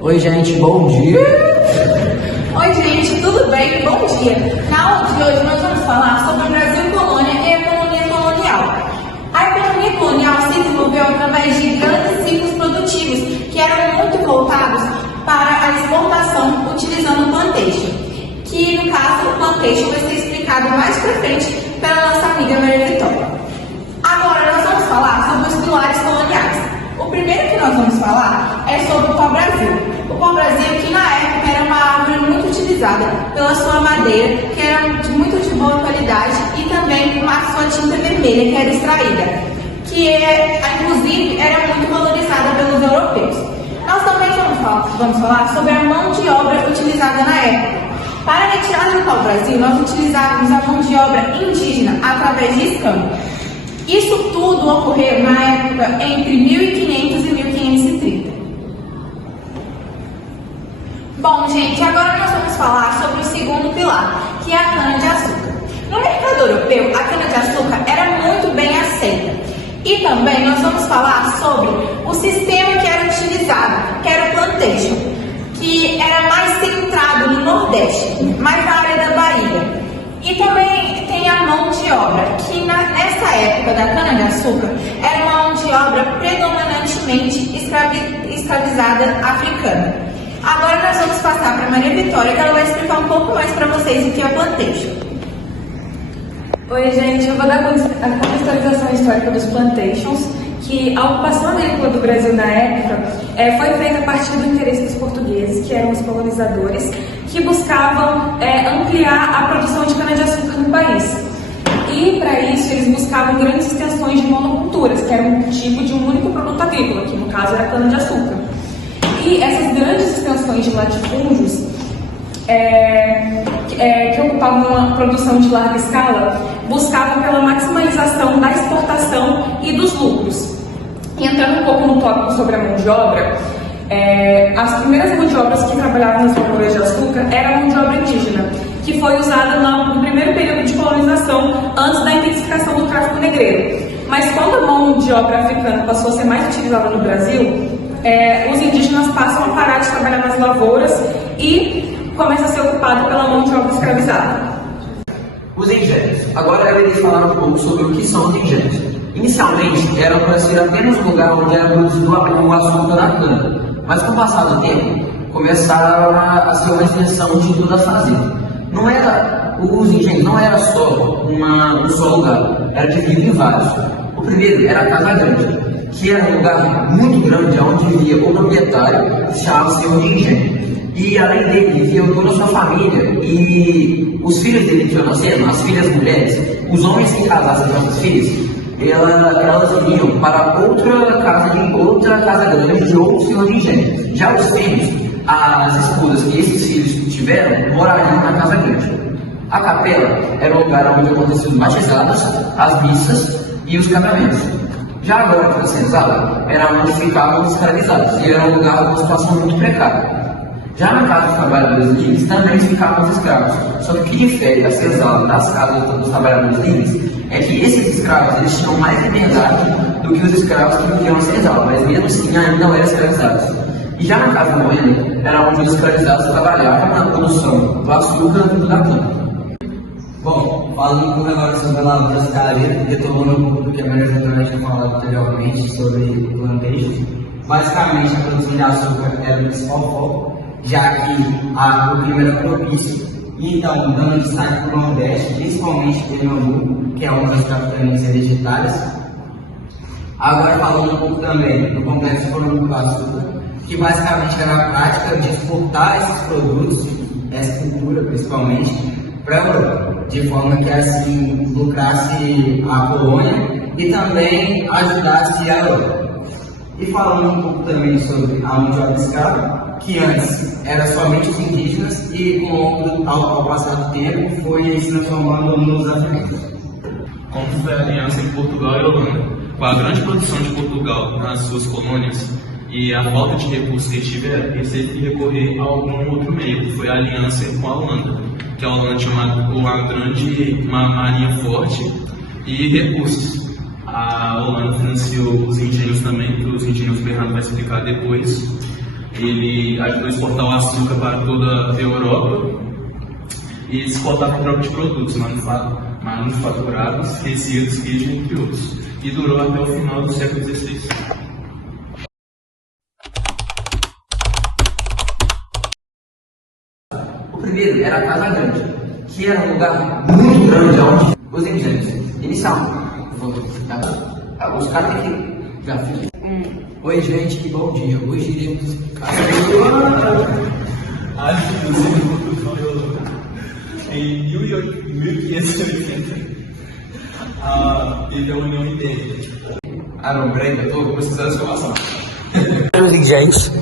Oi, gente, bom dia! Oi, gente, tudo bem? Bom dia! Na aula de hoje nós vamos falar sobre o Brasil colônia e a economia colonial. A economia colonial se desenvolveu através de grandes ciclos produtivos que eram muito voltados para a exportação utilizando o plantation, que no caso o plantation vai ser explicado mais pra frente pela nossa amiga Maria Vitória. Agora nós vamos falar sobre os pilares coloniais. O primeiro que nós vamos falar é sobre o pau-brasil. O pau-brasil, que na época era uma árvore muito utilizada pela sua madeira, que era muito de boa qualidade, e também com a sua tinta vermelha, que era extraída, que inclusive era muito valorizada pelos europeus. Nós também vamos falar sobre a mão de obra utilizada na época. Para retirar do pau-brasil, nós utilizávamos a mão de obra indígena através de escambo. Isso tudo ocorreu na época entre 1500 e 1530. Bom, gente, agora nós vamos falar sobre o segundo pilar, que é a cana-de-açúcar. No mercado europeu, a cana-de-açúcar era muito bem aceita. E também nós vamos falar sobre o sistema que era utilizado, que era o plantation, que era mais centrado no Nordeste, mais na área da Bahia. E também tem a mão de obra, que nessa época da cana-de-açúcar era uma mão de obra predominantemente escravizada africana. Agora nós vamos passar para a Maria Vitória, que ela vai explicar um pouco mais para vocês o que é o plantation. Oi, gente, eu vou dar a contextualização histórica dos plantations, que a ocupação agrícola do Brasil na época foi feita a partir do interesse dos portugueses, que eram os colonizadores, que buscavam ampliar a produção de cana-de-açúcar no país. E, para isso, eles buscavam grandes extensões de monoculturas, que era um cultivo de um único produto agrícola, que no caso era cana-de-açúcar. E essas grandes extensões de latifúndios, que ocupavam uma produção de larga escala, buscavam pela maximalização da exportação e dos lucros. E entrando um pouco no tópico sobre a mão de obra, as primeiras mãos de obras que trabalhavam nas lavouras de açúcar era a mão de obra indígena, que foi usada no primeiro período de colonização, antes da intensificação do tráfico negreiro. Mas quando a mão de obra africana passou a ser mais utilizada no Brasil, os indígenas passam a parar de trabalhar nas lavouras e começa a ser ocupado pela mão de obra escravizada. Os engenhos. Agora eu irei falar um pouco sobre o que são os engenhos. Inicialmente, eram para ser apenas o lugar onde era produzido o açúcar da cana, mas com o passar do tempo, começaram a ser uma extensão de toda a fazenda. Os engenhos não era só um só lugar, era dividido em vários. O primeiro era a Casa Grande, que era um lugar muito grande, onde vivia o proprietário, que se chamava senhor de engenho. E além dele, vivia toda a sua família, e os filhos dele que iam nascendo, as filhas mulheres, os homens que casassem com essas filhas, elas iam para outra casa grande de outro senhor de engenho. Já os filhos, as esposas que esses filhos tiveram, morariam na casa grande. A capela era o lugar onde aconteciam os batizados, as missas e os casamentos. Já agora que a senzala era onde ficavam os escravizados, e era um lugar com uma situação muito precária. Já na casa dos trabalhadores livres também ficavam os escravos, só que o que difere a senzala das casas dos trabalhadores livres é que esses escravos eles tinham mais liberdade do que os escravos que viviam na senzala, mas mesmo assim ainda não eram escravizados. E já na casa moeda era onde os escravizados trabalhavam na produção do açúcar e da cana. Bom, falando um pouco agora sobre a lavoura açucareira, retomando um pouco do que a Maria Vitória tinha falado anteriormente sobre o plantation, basicamente a produção de açúcar era o principal foco, já que o clima era propício. Então, dando destaque para o Nordeste, principalmente Pernambuco, que é uma das capitanias hereditárias. Agora falando um pouco também do complexo econômico do açúcar, que basicamente era a prática de exportar esses produtos, essa cultura principalmente, para a Europa, de forma que assim lucrasse a colônia e também ajudasse a Europa. E falando um pouco também sobre a mão de obra escrava, que antes era somente os indígenas e ao passar do tempo foi se transformando nos africanos. Como foi a aliança em Portugal e Holanda, com a grande produção de Portugal nas suas colônias e a falta de recursos que tiveram, eles teve que recorrer a algum outro meio, que foi a aliança com a Holanda, que a Holanda tinha uma marinha forte E recursos. A Holanda financiou os engenhos também, que os engenhos o Bernardo vai explicar depois. Ele ajudou a exportar o açúcar para toda a Europa e exportava a troca de produtos manufaturados, tecidos, queijo, entre outros. E durou até o final do século XVI. O primeiro era a Casa Grande, que era um lugar muito grande onde os engenhos inicialmente. Os caras têm que. Já fiz. Oi, gente, que bom dia. Hoje iremos explicar. Em 1580, teve a União Ibérica. Ah, não, peraí, eu tô precisando de informação. Os engenhos